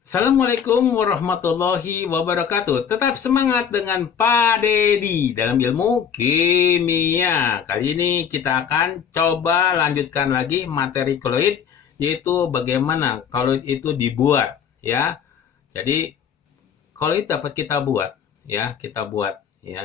Assalamualaikum warahmatullahi wabarakatuh. Tetap semangat dengan Pak Dedi dalam ilmu kimia. Kali ini kita akan coba lanjutkan lagi materi koloid, yaitu bagaimana koloid itu dibuat, ya. Jadi koloid dapat kita buat, ya, ya.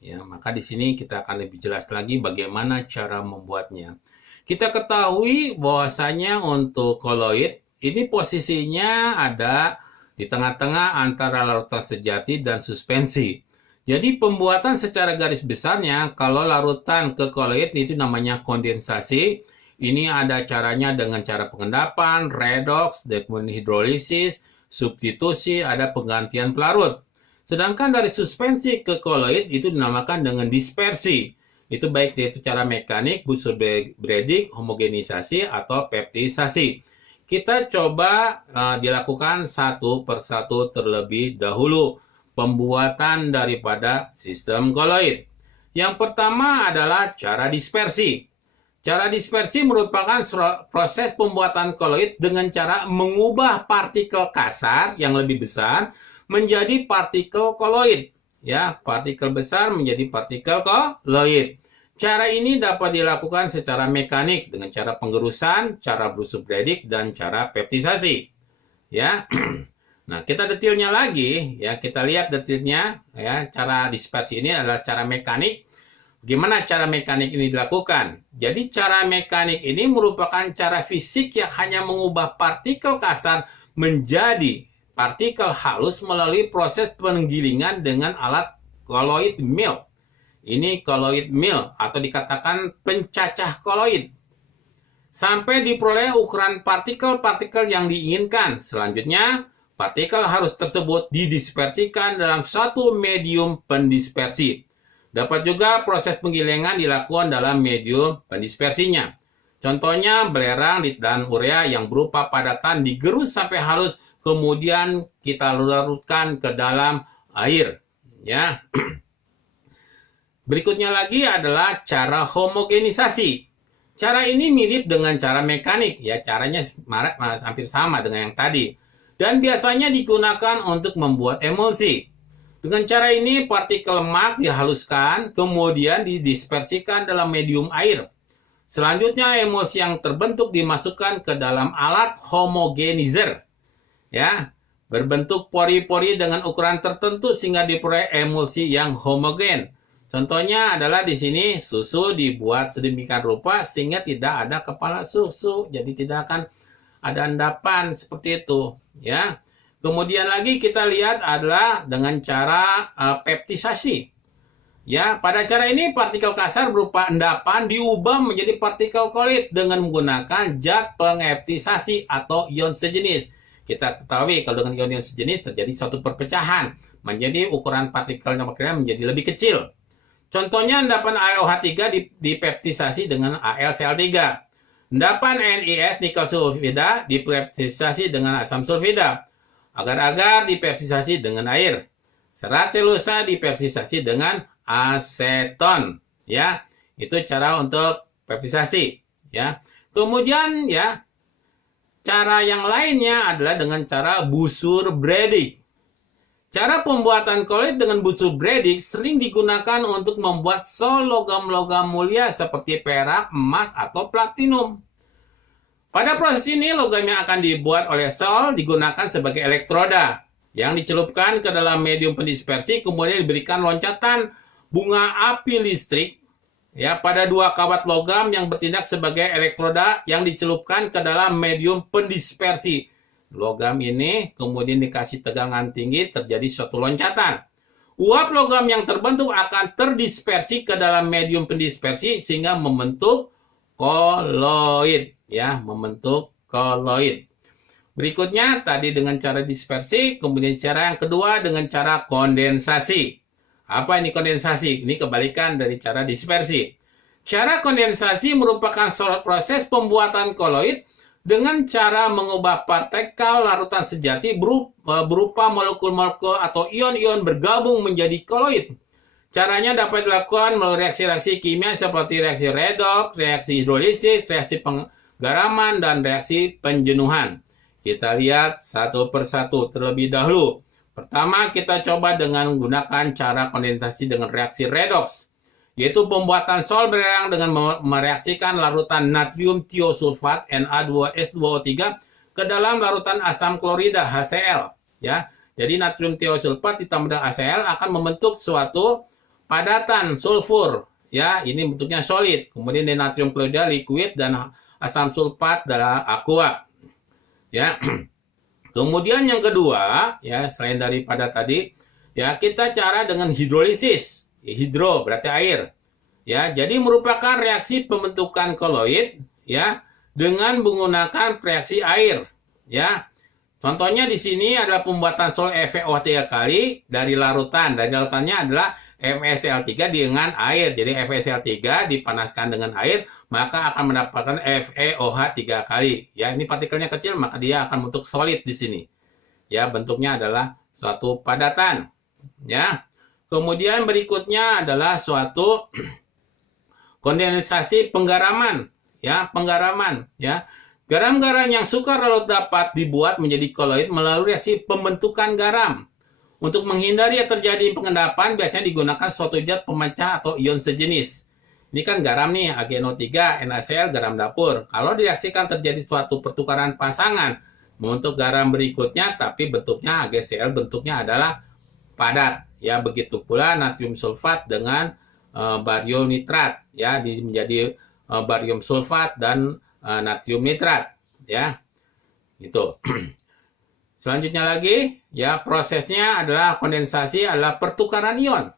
Ya, maka di sini kita akan lebih jelas lagi bagaimana cara membuatnya. Kita ketahui bahwasanya untuk koloid ini posisinya ada di tengah-tengah antara larutan sejati dan suspensi. Jadi pembuatan secara garis besarnya, kalau larutan ke koloid itu namanya kondensasi. Ini ada caranya dengan cara pengendapan, redoks, hidrolisis, substitusi, ada penggantian pelarut. Sedangkan dari suspensi ke koloid itu dinamakan dengan dispersi. Itu baik yaitu cara mekanik, Bussard-Bredig, homogenisasi, atau peptidisasi. Kita coba dilakukan satu persatu terlebih dahulu pembuatan daripada sistem koloid. Yang pertama adalah cara dispersi. Cara dispersi merupakan proses pembuatan koloid dengan cara mengubah partikel kasar yang lebih besar menjadi partikel koloid. Ya, partikel besar menjadi partikel koloid. Cara ini dapat dilakukan secara mekanik dengan cara penggerusan, cara Bussard-Bredig, dan cara peptidisasi. Ya, nah kita detailnya lagi, ya kita lihat detailnya. Ya, cara dispersi ini adalah cara mekanik. Gimana cara mekanik ini dilakukan? Jadi cara mekanik ini merupakan cara fisik yang hanya mengubah partikel kasar menjadi partikel halus melalui proses penggilingan dengan alat koloid mill. Ini koloid mill atau dikatakan pencacah koloid. Sampai diperoleh ukuran partikel-partikel yang diinginkan. Selanjutnya, partikel halus tersebut didispersikan dalam satu medium pendispersi. Dapat juga proses penggilingan dilakukan dalam medium pendispersinya. Contohnya belerang dan urea yang berupa padatan digerus sampai halus, kemudian kita larutkan ke dalam air. Ya. Berikutnya lagi adalah cara homogenisasi. Cara ini mirip dengan cara mekanik, ya caranya hampir sama dengan yang tadi. Dan biasanya digunakan untuk membuat emulsi. Dengan cara ini partikel lemak dihaluskan, kemudian didispersikan dalam medium air. Selanjutnya emulsi yang terbentuk dimasukkan ke dalam alat homogenizer. Ya, berbentuk pori-pori dengan ukuran tertentu sehingga diperoleh emulsi yang homogen. Contohnya adalah di sini susu dibuat sedemikian rupa sehingga tidak ada kepala susu, jadi tidak akan ada endapan seperti itu, ya. Kemudian lagi kita lihat adalah dengan cara peptidisasi. Ya, pada cara ini partikel kasar berupa endapan diubah menjadi partikel koloid dengan menggunakan zat pengeptidisasi atau ion sejenis. Kita ketahui kalau dengan ion sejenis terjadi suatu perpecahan, menjadi ukuran partikelnya menjadi lebih kecil. Contohnya endapan AlOH3 dipeptidisasi dengan AlCl3. Endapan NiS nikel sulfida dipeptidisasi dengan asam sulfida. Agar-agar dipeptidisasi dengan air. Serat selulosa dipeptidisasi dengan aseton. Ya, itu cara untuk peptidisasi. Ya, kemudian ya cara yang lainnya adalah dengan cara Bussard-Bredig. Cara pembuatan koloid dengan Bussard-Bredig sering digunakan untuk membuat sol logam-logam mulia seperti perak, emas, atau platinum. Pada proses ini, logam yang akan dibuat oleh sol digunakan sebagai elektroda yang dicelupkan ke dalam medium pendispersi, kemudian diberikan loncatan bunga api listrik ya pada dua kawat logam yang bertindak sebagai elektroda yang dicelupkan ke dalam medium pendispersi. Logam ini kemudian dikasih tegangan tinggi, terjadi suatu loncatan. Uap logam yang terbentuk akan terdispersi ke dalam medium pendispersi sehingga membentuk koloid, ya, membentuk koloid. Berikutnya tadi dengan cara dispersi, kemudian cara yang kedua dengan cara kondensasi. Apa ini kondensasi? Ini kebalikan dari cara dispersi. Cara kondensasi merupakan proses pembuatan koloid dengan cara mengubah partikel larutan sejati berupa molekul-molekul atau ion-ion bergabung menjadi koloid. Caranya dapat dilakukan melalui reaksi-reaksi kimia seperti reaksi redoks, reaksi hidrolisis, reaksi penggaraman, dan reaksi penjenuhan. Kita lihat satu persatu terlebih dahulu. Pertama, kita coba dengan menggunakan cara kondensasi dengan reaksi redoks, yaitu pembuatan sol belerang dengan mereaksikan larutan natrium tiosulfat Na2S2O3 ke dalam larutan asam klorida HCl. Ya, jadi natrium tiosulfat ditambah dengan HCl akan membentuk suatu padatan sulfur. Ya, ini bentuknya solid. Kemudian natrium klorida liquid dan asam sulfat adalah aqua. Ya. Kemudian yang kedua, ya selain daripada tadi, ya kita cara dengan hidrolisis. Hidro berarti air. Ya, jadi merupakan reaksi pembentukan koloid ya dengan menggunakan reaksi air. Ya. Contohnya di sini adalah pembuatan sol FeO3 kali dari larutan. Dari larutannya adalah FeSl3 dengan air. Jadi FeSl3 dipanaskan dengan air, maka akan mendapatkan FeOH 3 kali. Ya, ini partikelnya kecil, maka dia akan bentuk solid di sini. Ya, bentuknya adalah suatu padatan. Ya. Kemudian berikutnya adalah suatu kondensasi penggaraman. Ya, penggaraman. Ya. Garam-garam yang sukar larut dapat dibuat menjadi koloid melalui reaksi pembentukan garam. Untuk menghindari terjadi pengendapan, biasanya digunakan suatu zat pemecah atau ion sejenis. Ini kan garam nih, AgNO3, NaCl, garam dapur. Kalau direaksikan terjadi suatu pertukaran pasangan, membentuk garam berikutnya, tapi bentuknya AgCl, bentuknya adalah padat. Ya, begitu pula natrium sulfat dengan barium nitrat, ya, menjadi barium sulfat dan natrium nitrat, ya, itu. Selanjutnya lagi, ya prosesnya adalah kondensasi adalah pertukaran ion.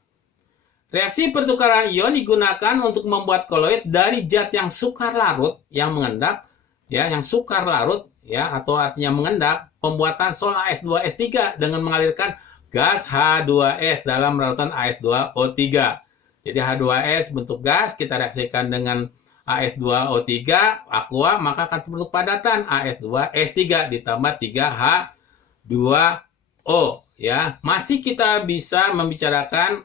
Reaksi pertukaran ion digunakan untuk membuat koloid dari zat yang sukar larut, yang mengendap, ya, yang sukar larut, ya, atau artinya mengendap, pembuatan sol AS2S3 dengan mengalirkan gas H2S dalam larutan AS2O3. Jadi H2S bentuk gas, kita reaksikan dengan AS2O3, aqua, maka akan terbentuk padatan AS2S3 ditambah 3H2O. Ya, masih kita bisa membicarakan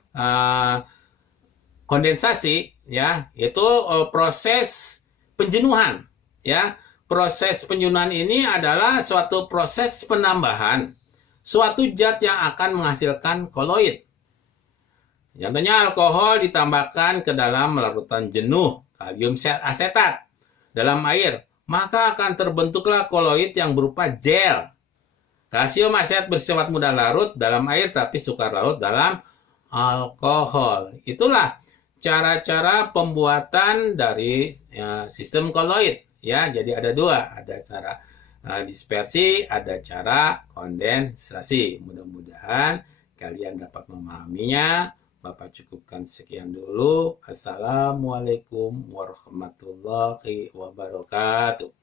kondensasi, ya, yaitu proses penjenuhan. Ya, proses penjenuhan ini adalah suatu proses penambahan suatu zat yang akan menghasilkan koloid. Contohnya alkohol ditambahkan ke dalam larutan jenuh kalium asetat dalam air, maka akan terbentuklah koloid yang berupa gel. Kalsium asetat bersifat mudah larut dalam air tapi sukar larut dalam alkohol. Itulah cara-cara pembuatan dari sistem koloid. Ya, jadi ada dua, ada cara dispersi, ada cara kondensasi. Mudah-mudahan kalian dapat memahaminya. Bapak cukupkan sekian dulu. Assalamualaikum warahmatullahi wabarakatuh.